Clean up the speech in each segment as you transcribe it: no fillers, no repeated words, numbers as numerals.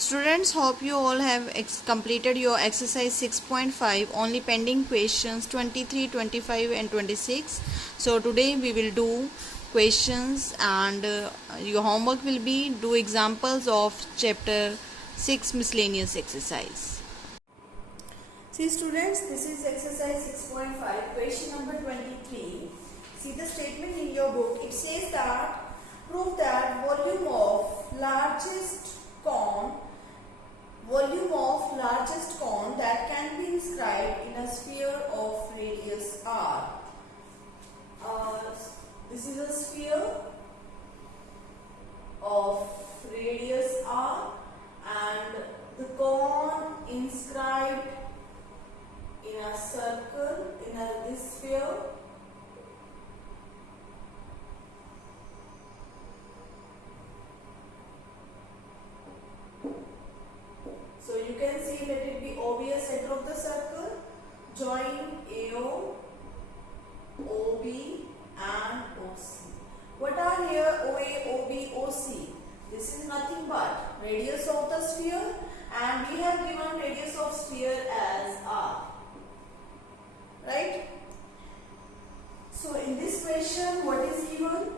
Students, hope you all have completed your exercise 6.5. Only pending questions 23, 25 and 26. So today we will do questions and your homework will be do examples of chapter 6 miscellaneous exercise. See students, this is exercise 6.5, question number 23. See the statement in your book. It says that prove that volume of largest cone that can be inscribed in a sphere of radius r. This is a sphere of radius r and the cone inscribed in a circle in this sphere so you can see, let it be OB as center of the circle, join AO, OB and OC. What are here OA, OB, OC? This is nothing but radius of the sphere and we have given radius of sphere as R. Right? So in this question what is given?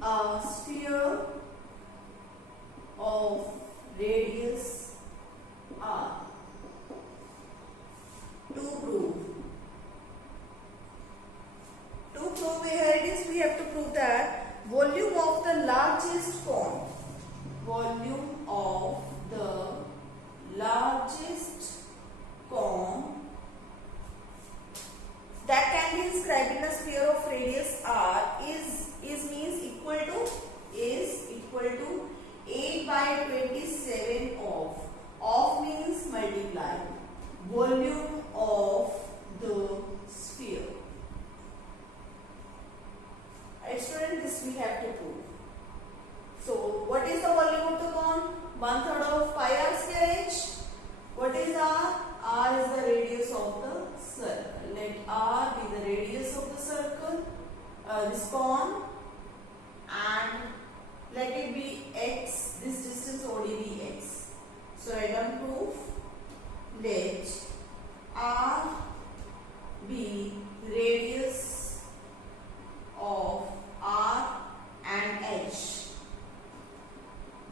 A sphere of radius R. To prove here it is, we have to prove that volume of the largest cone, that can be inscribed in a sphere of radius r is equal to 8 by 27 of means multiply volume of the sphere. Right student, this we have to prove. So what is the volume of the cone? 1/3 of pi r square h. What is r? R is the radius of the circle. Let r be the radius of the circle, this cone, and let it be x, this distance OD be x. So write down proof. Let r be radius of r and h,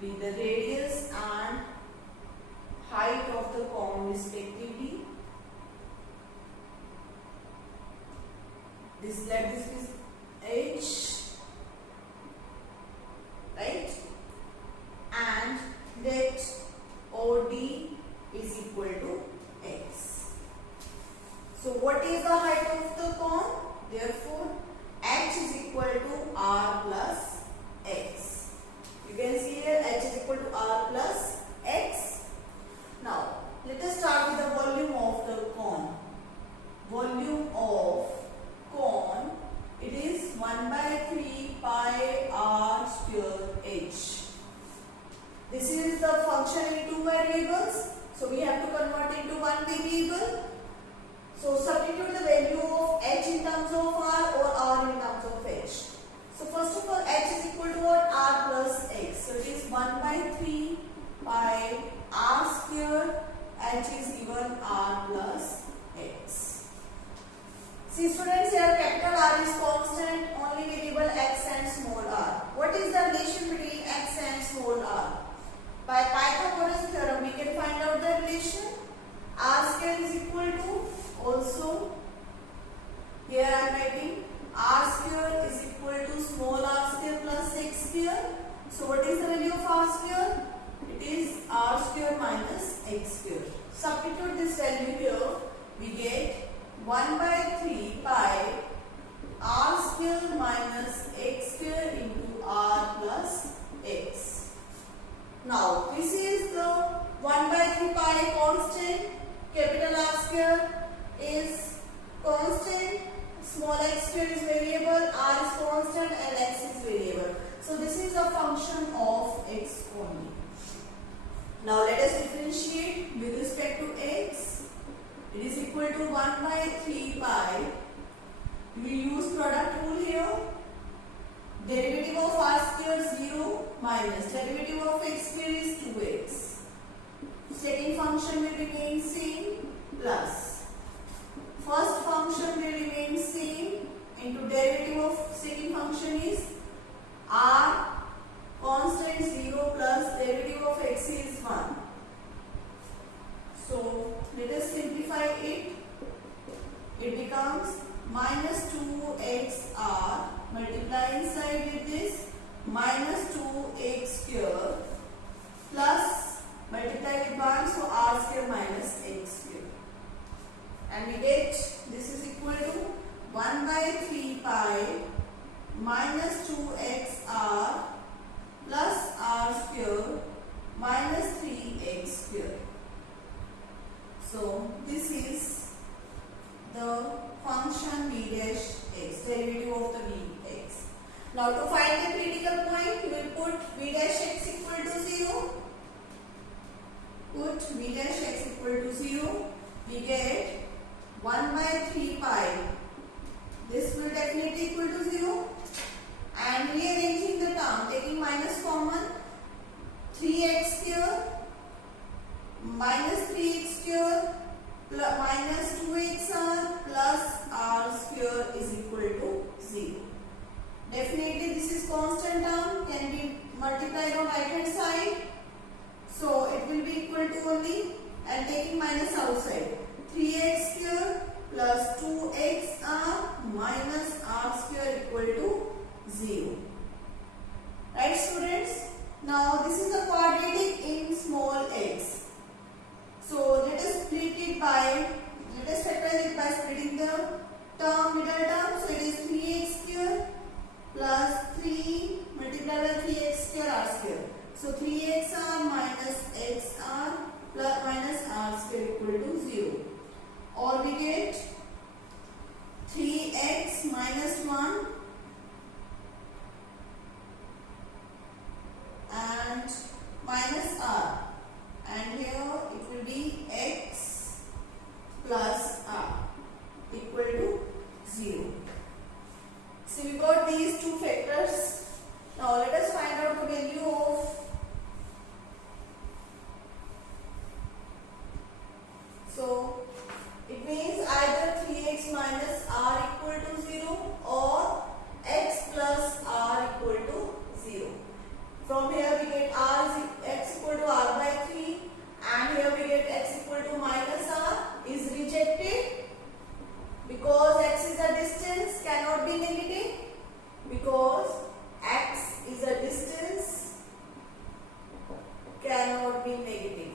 be the radius and height of the cone respectively. Let this be h, right? And let OD is equal to x. So what is the height of the cone? Therefore h is equal to r plus x. You can see here h is equal to r plus x. Now let us start with the volume of the cone. Volume of cone, it is 1 by 3 pi r square h. This is the function in two variables, so we have to convert into one variable. So substitute the value of h in terms of r or r in terms of h. So first of all h is equal to what? R plus x. So it is 1 by 3 pi r square, h is given r plus x. See students, here capital R is constant, only variable x and small r. What is the relation between x and small r? By Pythagoras theorem we can find out the relation. R square is equal to, also here I am writing r square is equal to small r square plus x square. So what is the value of r square? It is r square minus x square. Substitute this value here, we get 1 by 3 pi r square minus x square into r plus x. Now this is the 1 by 3 pi constant, capital R square is constant, small x square is variable, r is constant and x is variable. So this is a function of x only. Now let us differentiate with respect to x. It is equal to 1 by 3 pi. We use product rule here. derivative of r square 0 minus derivative of x square is 2x. Second function will remain same plus first function will remain same into derivative of second function is r constant 0 plus derivative of x is 1. So let us simplify it. It becomes minus 2xr multiply inside with this minus 2x square plus multiply with 1, so r square minus x square, and we get this is equal to 1 by 3 pi minus 2xr plus r square minus 3x square. So this is the function v dash x, derivative of the v x. Now to find the critical point, we will put v dash x equal to 0. Put v dash x equal to 0. We get 1 by 3 pi. This will definitely equal to 0. And rearranging the term, taking minus common, 3x square minus 3x square plus minus 2xr plus r square is equal to 0. Definitely this is constant term, can be multiplied on right hand side. So it will be equal to only, and taking minus outside, 3x square plus 2xr minus r square equal to 0. Right students? Now this is a quadratic in small x. So let us factorize it by splitting the term, middle term. So it is 3x square plus 3 multiplied by 3x square r square. So 3xr minus xr plus minus r square equal to 0. Or we get 3x minus 1 and minus r, and here it will be x plus r equal to 0. So we got these two factors. Now let us find out the value of so it means either 3x minus r equal to 0 or x plus r equal to 0. From here we get x equal to r by 3, and here we get x equal to minus r is rejected because x is a distance, cannot be negative, because x is a distance, cannot be negative.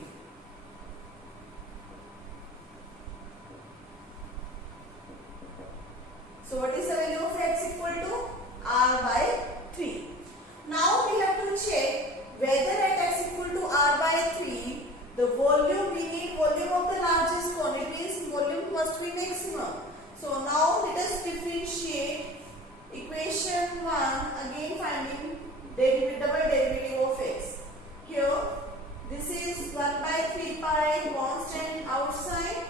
So what is the value of x equal to r by 3? Now we have to check whether at x equal to r by 3, the volume we need volume of the largest quantity is volume must be maximum. So now let us differentiate equation 1, again finding double derivative of x. Here this is 1 by 3 pi constant outside,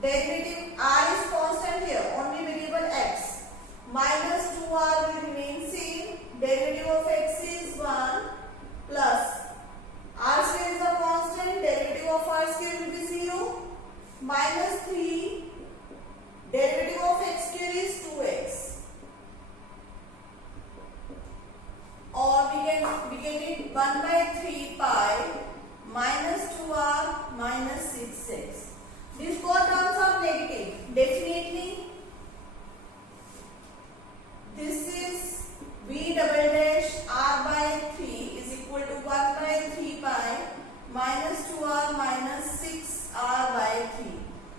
derivative r is constant here, only variable x, minus 2r will remain same, derivative of x is 1 plus r square is a constant, derivative of r square will be 0, minus 3, derivative of x square is 2x. Or we get it 1 by 3 pi minus 2r minus 6x. These four terms are negative. Definitely this is v double dash r by 3 is equal to 1 by 3 pi minus 2r minus 6r by 3.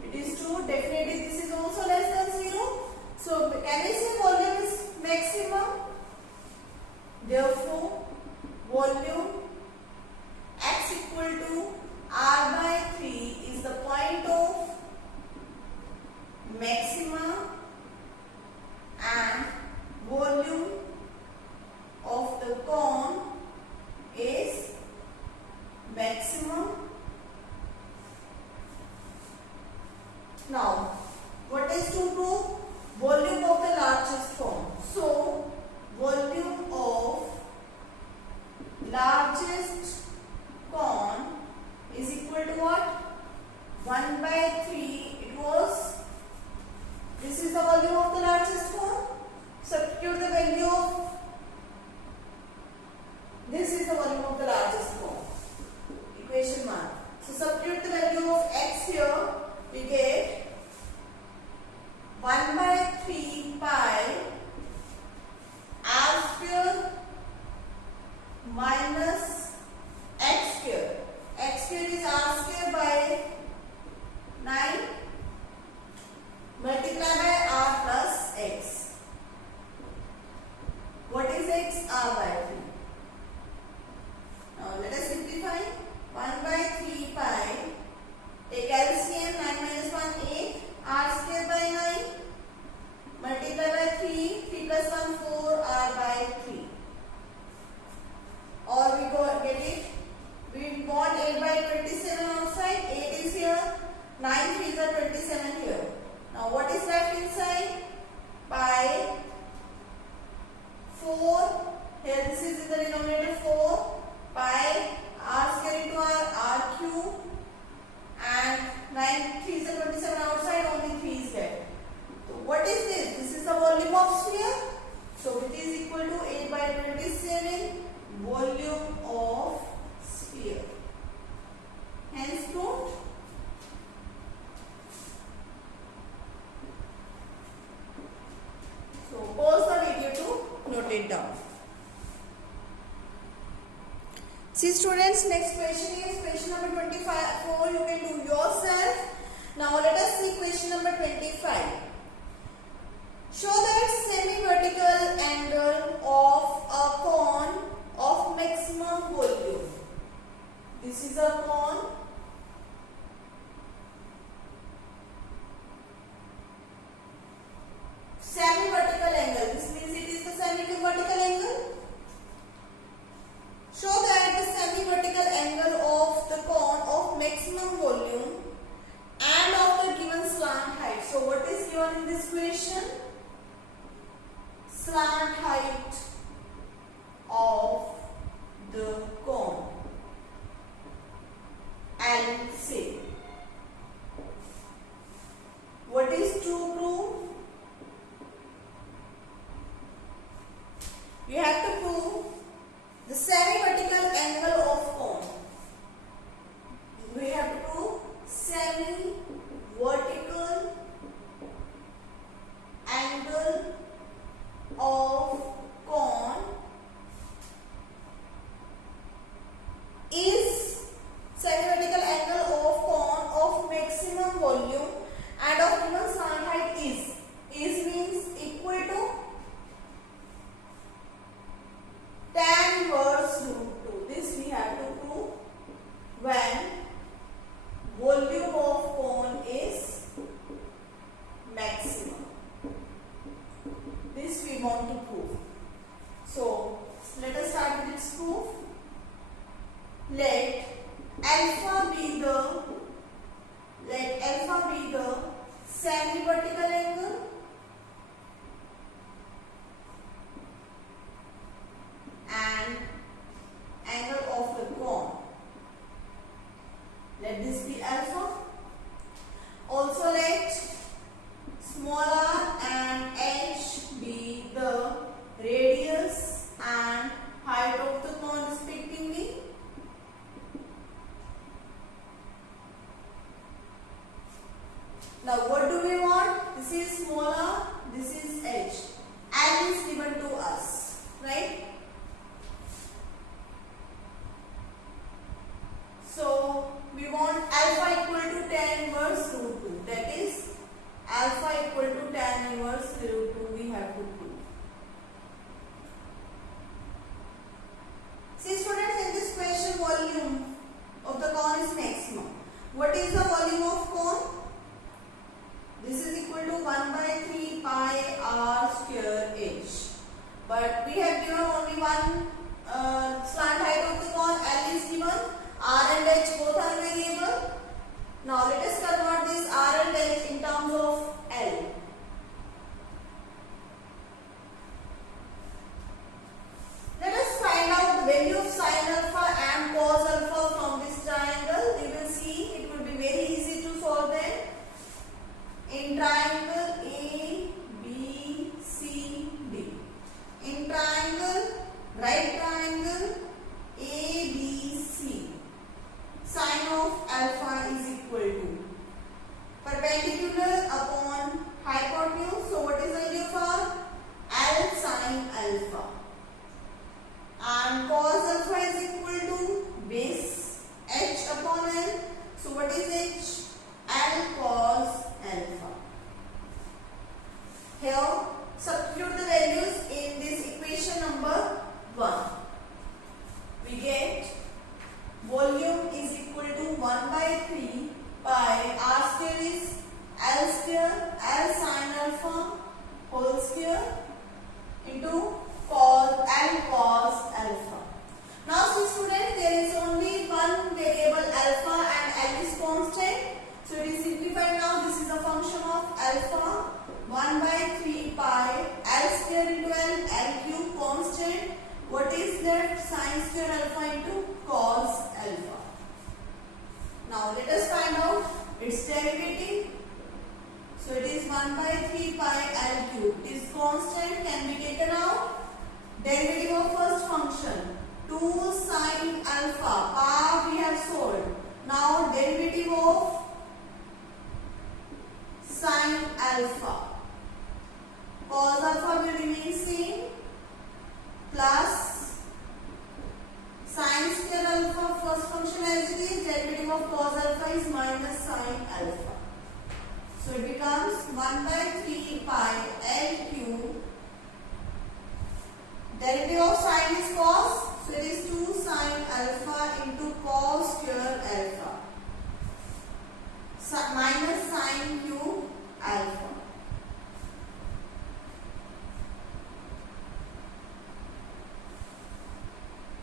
It is true. Definitely this is also less than 0. So can we say volume is maximum? Therefore volume x equal to r by 3 is the point of maxima, and volume of the cone is maximum. Now what is to prove? Volume of the largest cone. So volume 1 by 3, it was, this is the volume of the largest cone. Substitute the value of, this is the volume of the largest cone. Equation 1. So substitute the value of x here, we get 1 by 3 pi r square minus x square. X square is r square by 9 multiplied by r plus x. What is x? R by 3. Now let us simplify. 1 by 3 pi. Take LCM. 9 minus 1 8. R square by 9 multiplied by 3. 3 plus 1 4. R by 3. Or we go get it. We want 8 by 27 outside. 8 is here. 9 3s are 27 here. Now what is left inside? Pi 4. Here this is in the denominator 4. Pi r square into r cube. And 9 3s are 27 outside. Only 3 is left. So what is this? This is the volume of sphere. So it is equal to 8 by 27 volume of sphere. Hence don't. So pause the video to note it down. See students, next question is question number 25. You can do yourself. Now let us see question number 25. Show that semi-vertical angle of a cone of maximum volume. This is a cone. Semi-vertical angle. This means it is the semi-vertical angle. Show that the semi-vertical angle of the cone of maximum volume and of the given slant height. So what is given in this question? Slant height of the cone. And say, what is to prove? You have to prove the semi-vertical angle of cone. We have to prove semi-vertical angle of cone is semi-vertical angle of cone of maximum volume and of given slant height is means equal to tan inverse root 2. This we have to prove when volume of cone is maximum. This we want to prove. So let us start with its proof. Let alpha be the semi-vertical angle and angle of the cone. Let this be alpha. Also let small r and h be the radius and height of the cone respectively. Now what do we want? This is small r, this is h. L is given to us, right? volume is equal to 1 by 3 pi r square is L square, L sin alpha whole square into L cos alpha. Now see students, there is only one variable alpha and L is constant. So it is simplified now. This is a function of alpha 1 by 3 pi L square into L cube constant. What is that? Sin square alpha into cos alpha. Now let us find out its derivative. So it is 1 by 3 pi L cube. It is constant, can be taken out. Derivative of first function 2 sin alpha. Power we have solved. Now derivative of sin alpha. Cos alpha will remain same plus sin square alpha first function as it is. Derivative of cos alpha is minus sin alpha. So it becomes 1 by 3 pi L cube. Derivative of sin is cos. So it is 2 sin alpha into cos square alpha. Minus sin cube alpha.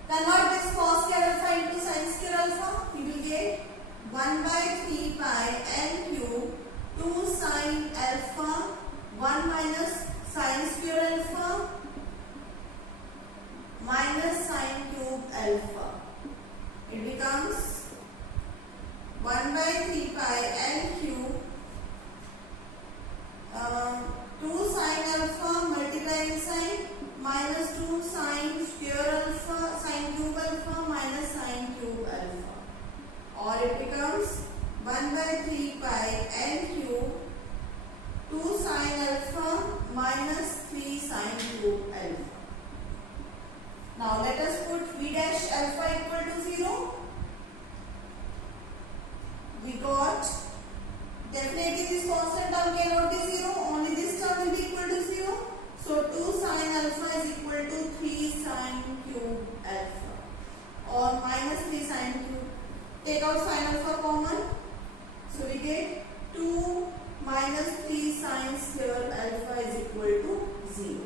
Convert this cos square alpha into sin square alpha. You will get 1 by 3 pi L cube 2 sin alpha 1 minus sin square alpha minus sin cube alpha. It becomes 1 by 3 pi L cube 2 sin alpha multiply inside minus 2 sin square alpha sin cube alpha minus sin cube alpha, or it becomes 1 by 3 pi L cube 2 sin alpha minus 3 sin cube alpha. Now let us put v dash alpha equal to 0. We got definitely this constant term cannot be 0. Only this term will be equal to 0. So 2 sin alpha is equal to 3 sin cube alpha, or minus 3 sin cube. Take out sin alpha common. So we get 2 minus 3 sin square alpha is equal to 0.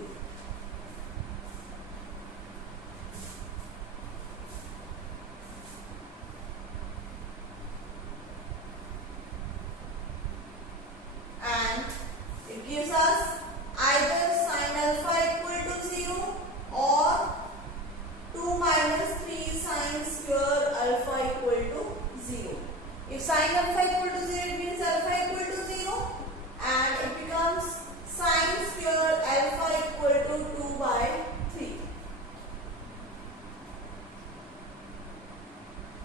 And it gives us either sin alpha equal to 0 or 2 minus 3 sin square alpha equal to 0. If sin alpha equal to 0, it means alpha equal to 0, and it becomes sin square alpha equal to 2 by 3.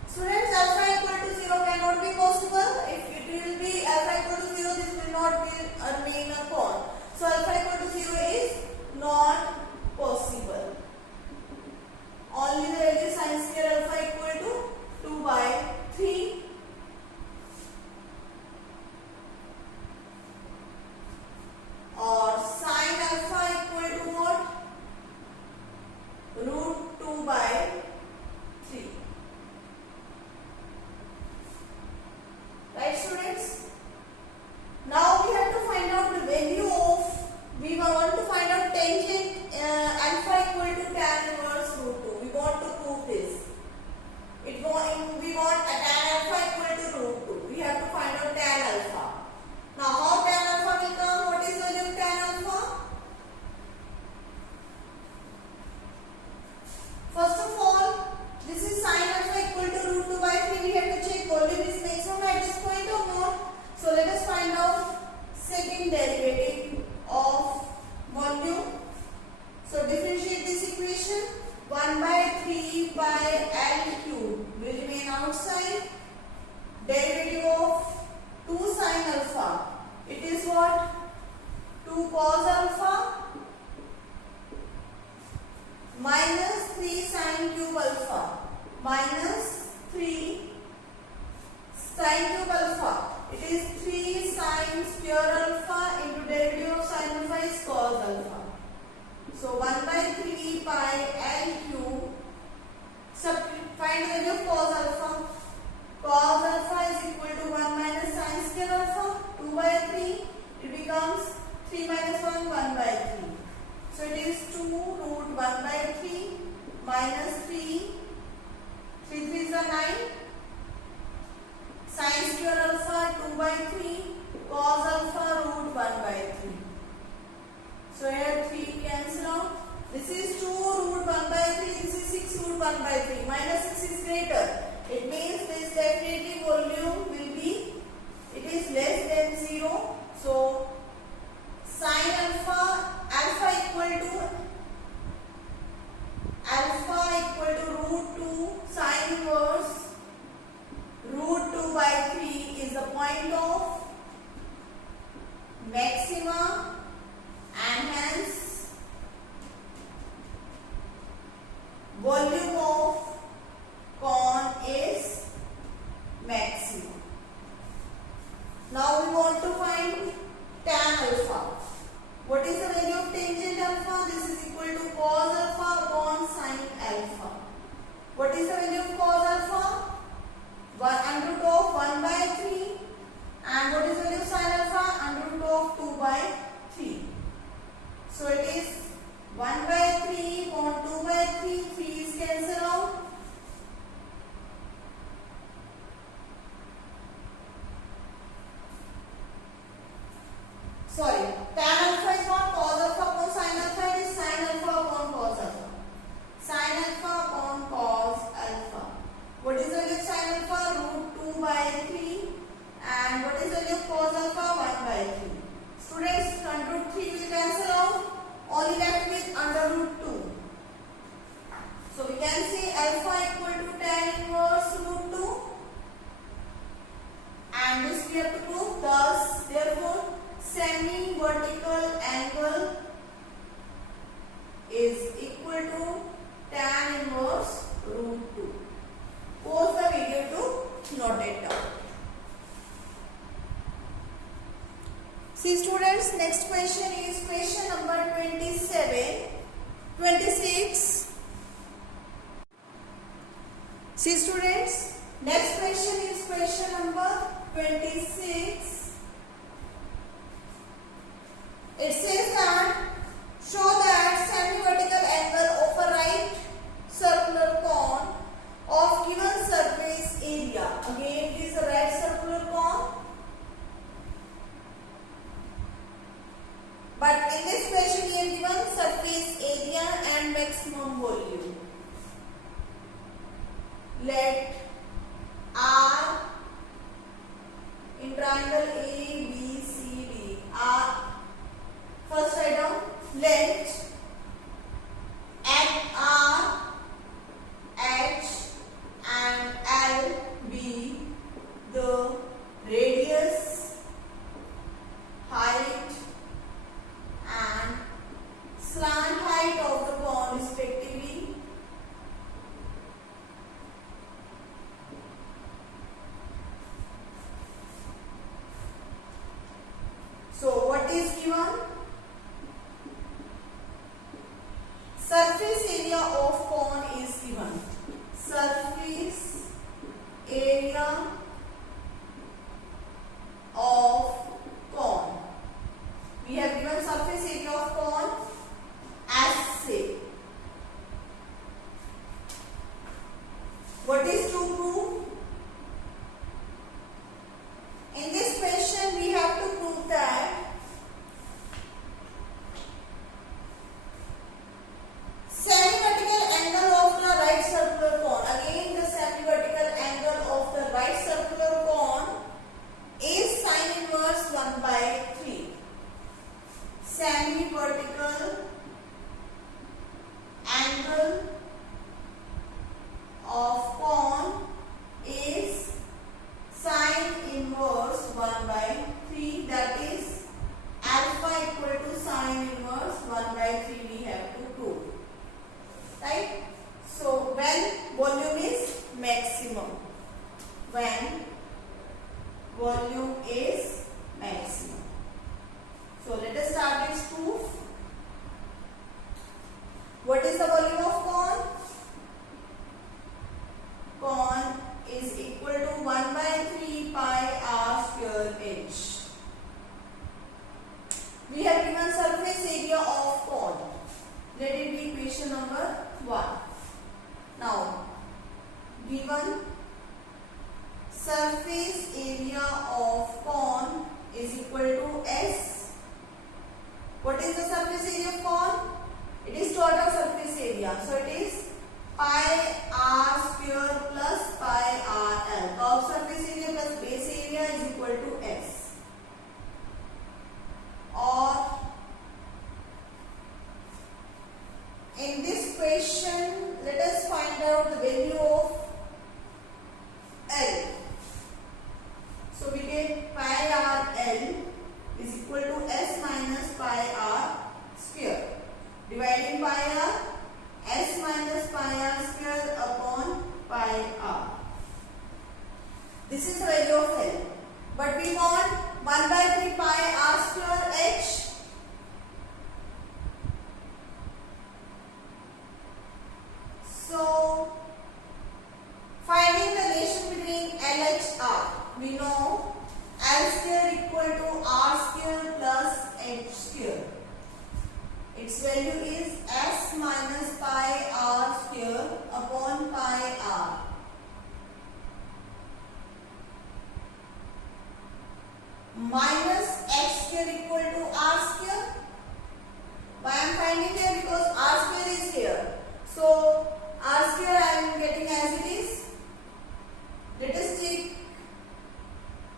Students, alpha equal to 0 cannot be possible. If it will be alpha equal to 0, this will not be remain a con. So alpha equal to 0 is not possible. Only the value sin square alpha equal to 2 by 3. Or sin alpha equal to what? Root 2 by 3. Right, students? Now we have to find out the value of, we want to find out tangent alpha equal to tan inverse root 2. We want to prove this. We want a tan alpha equal to root 2. We have to find out tan alpha. Now how tan alpha will come? What is the value of tan alpha? First of all, this is sin alpha equal to root 2 by 3. We have to check volume is maximum at this point or not. So let us find out second derivative of volume. So differentiate this equation. 1 by 3 by L cube will remain outside. Derivative of 2 sin alpha. It is what? 2 cos alpha minus 3 sin cube alpha minus 3 sin cube alpha. It is 3 sin square alpha into derivative of sin alpha is cos alpha. So 1 by 3 pi L cube. Find the value of cos alpha. greater. It means this definitely volume will be, it is less than 0. So sin alpha equal to root 2 sin inverse root 2 by 3 is the point of maxima, and hence volume of cone is maximum. Now we want to find tan alpha. What is the value of tangent alpha? This is equal to cos alpha upon sin alpha. What is the value of cos alpha? Under root of 1 by 3. And what is the value of sin alpha? Under root of 2 by 3. So it is 1 by 3 upon 2 by 3. 3 is cancelled out. Sorry, tan alpha is not cos alpha upon sin alpha, it is sin alpha upon cos alpha. Sin alpha upon cos alpha. What is the value of sin alpha? Root 2 by 3. And what is the value of cos alpha? 1 by 3. Students, under root 3 will cancel out. Only left with under root 2. So we can say alpha equal to tan inverse root 2. And this we have to prove. Thus, therefore, semi-vertical angle is equal to tan inverse root 2. Pause the video to note it down. See students, next question is question number 26. See students, next question is question number 26. It says that show that semi-vertical angle of a right circular cone of given surface area. Again, it is a right circular cone. But in this question, we have given surface area and maximum volume. Let R in triangle ABCD. R. First write down, let R, H and L be the radius, height and slant height of the cone respectively. So what is given? Surface area of cone is given. Surface area of cone. We have given surface area of cone as say. What is to prove? In this question, we have to prove that semi-vertical angle of the right circular cone. Again, the semi-vertical angle of the right circular cone is sin inverse 1 by 3. Semi-vertical angle of cone is sin inverse 1 by 3. That is alpha equal to sin inverse 1 by 3 we have to prove. Right? So when volume is maximum. When volume is maximum. So let us start this proof. What is the volume of cone? Cone is equal to 1 by 3 pi r square h. We have given surface area of cone. Let it be question number 1. Now, given surface area of cone is equal to S. What is the surface area of cone? It is total surface area. So, it is pi r square plus This is the value of L. But we want 1 by 3 pi r square h. So, finding the relation between LHR, we know L square equal to R square plus H square. Its value is S minus pi R square upon pi R. Minus H square equal to R square. Why I am finding here? Because R square is here. So, R square I am getting as it is. Let us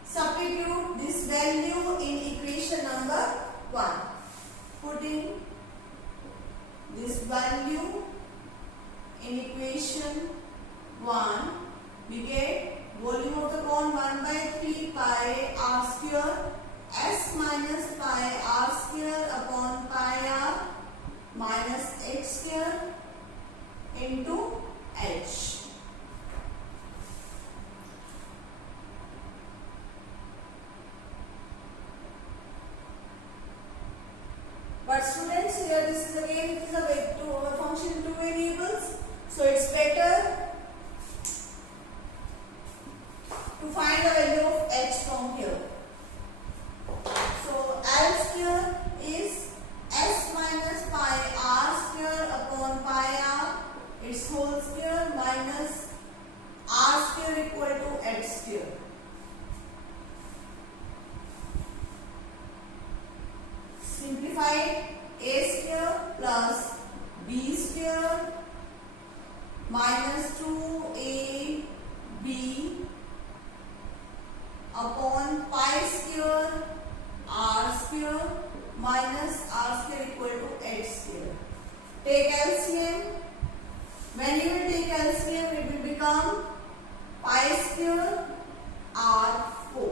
substitute this value in equation number 1. Putting this value in equation 1, we get volume of the cone 1 by 3 pi r square s minus pi r square upon pi r minus h square into h. But students, here this is again it is a function in 2 variables, so it's better to find the value of h from here. So L square is s minus pi r square upon pi r, its whole square, minus r square equal to h square. Simplified, a square plus b square minus 2ab upon pi square r square minus r square equal to h square. Take LCM. When you will take LCM, it will become pi square r4.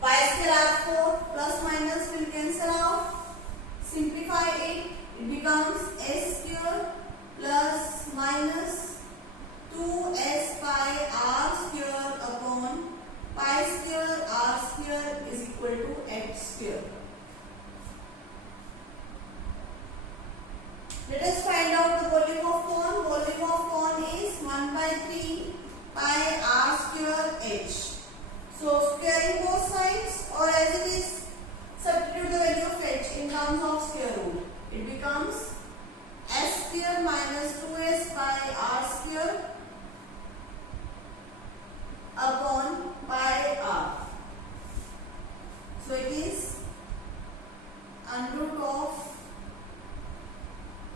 Pi square r4 plus minus will cancel out. Simplify it. It becomes s square plus minus 2s pi r square upon pi square r square is equal to h square. Let us find out the volume of cone. Volume of cone is 1 by 3 pi r square h. So, squaring both sides, or as it is, substitute the value of h in terms of square root. It becomes s square minus 2s pi r square upon pi r. So, it is under root of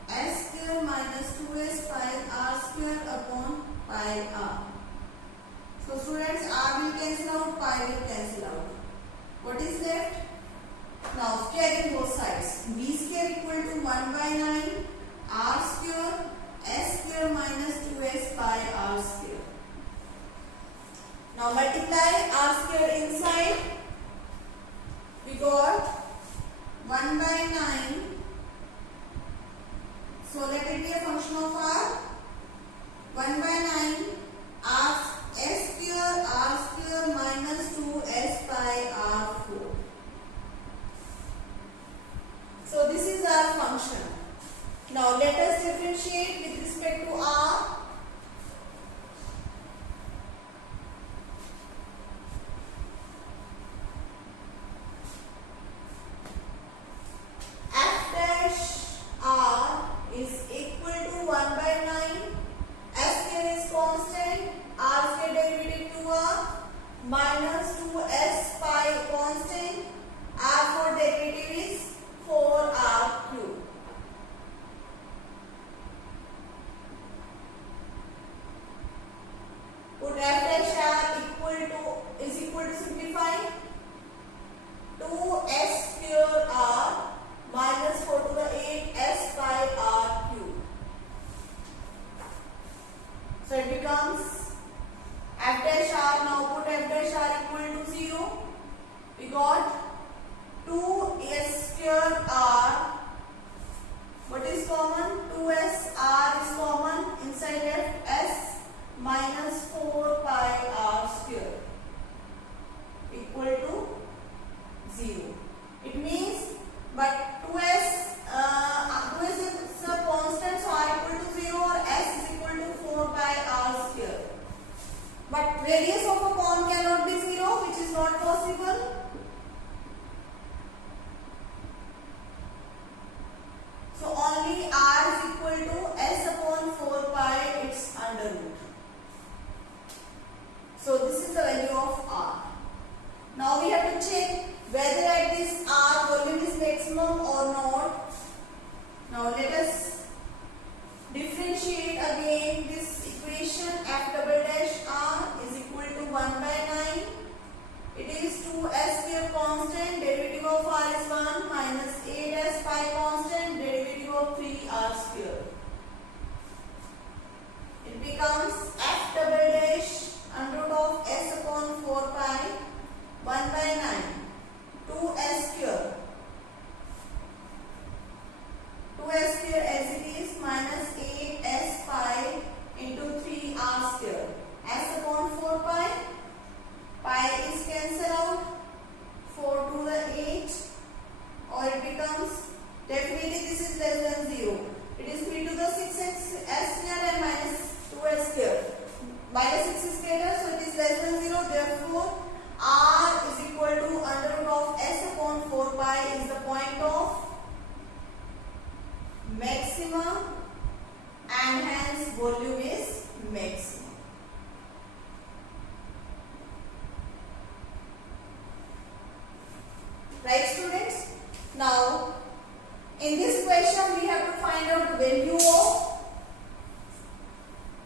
s square minus 2s pi r square upon pi r. So students, r will cancel out, pi will cancel out. What is left? Now squaring both sides. B square equal to 1 by 9 r square s square minus 2s pi r square. Now multiply r square inside. We got 1 by 9. So let it be a function of r. 1 by 9 r s square r square minus 2s pi r4. So this is our function. Now let us differentiate with respect to r. F dash r is equal to 1 by 9. S square is constant. R square derivative 2r minus 2s pi constant. R4 derivative is 4r cube. Put f dash r is equal to simplify 2s square r minus 4 to the 8 s pi r cube. So it becomes f dash r. Now put f dash r equal to 0. We got 2s square r. What is common? 2s r is common. Inside left s minus 4 radius of a cone cannot be 0, which is not possible. So only r is equal to s upon 4 pi, its under root. So this is the value of r. Now we have to check whether at this r volume is maximum or not. Now let us differentiate again this equation. F double dash r is equal to 1 by 9. It is 2s square constant, derivative of r is 1, minus 8s pi constant, derivative of 3r square. It becomes f double dash under root of s upon 4 pi 1 by 9 2s square. 2s square as it is minus 8s pi into 3r square. S upon 4 pi. Pi is cancelled out. 4 to the 8. Or it becomes, definitely this is less than 0. It is 3 to the 6s square and minus 2s square. Minus 6 is greater, so it is less than 0. Therefore, r is equal to under root of s upon 4 pi is the point of maximum, and hence volume is maximum. Right, students? Now, in this question we have to find out the value of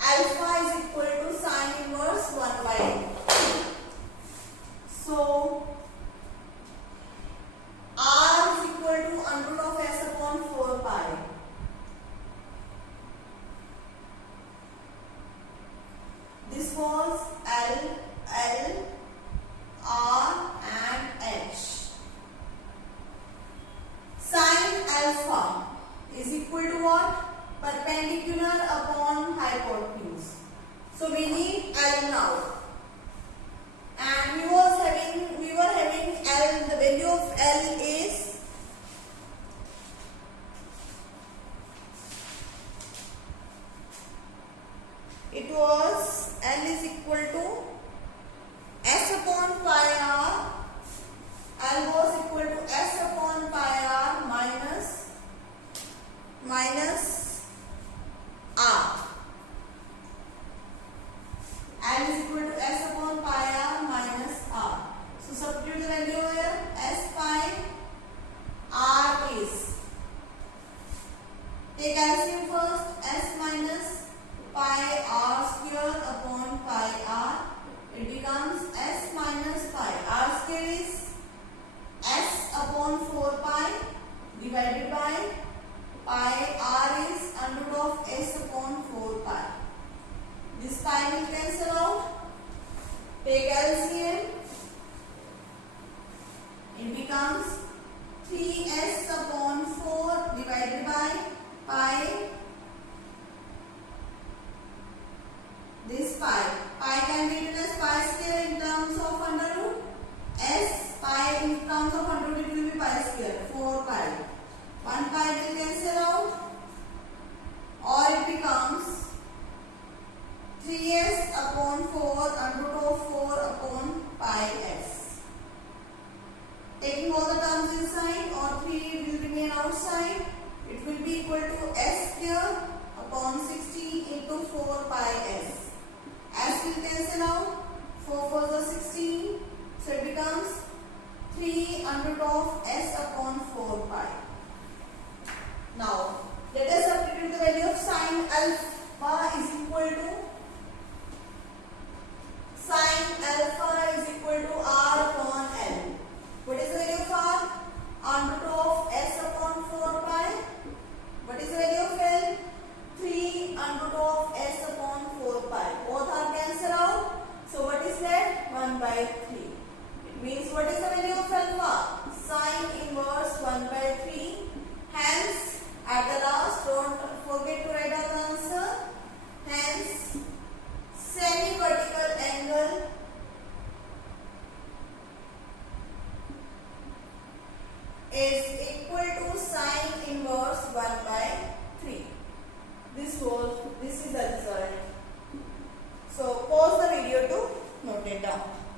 alpha is equal to sine inverse 1 by 2. So, r is equal to under root of s upon 4 pi. This was L, R and H. Sine alpha is equal to what? Perpendicular upon hypotenuse. So we need L now. And we were having L, the value of L is L is equal to S upon pi r. L was equal to S upon pi r minus r. L is equal to S upon pi r minus r. So substitute the value here. S pi r is, take LCM first. S minus pi r square upon pi r. It becomes S minus pi. R square is S upon 4 pi divided by pi r is under root of S upon 4 pi. This pi will cancel out. Take LCM. It becomes 3s upon 4 divided by pi. This pi. Pi can be written as pi square in terms of under root. S pi in terms of under root it will be pi square. 4 pi. 1 pi will cancel out. Or it becomes 3s upon 4 under root of 4 upon pi s. Taking all the terms inside, or 3 will remain outside, it will be equal to s square upon 16 into 4 pi s. S will cancel out. 4 for the 16. So it becomes 3 under root of s upon 4 pi. Now, let us substitute the value of sine alpha is equal to r upon L. What is the value of r? Under root of s upon 4 pi. What is the value of L? 3 under root of s upon 4 Yeah.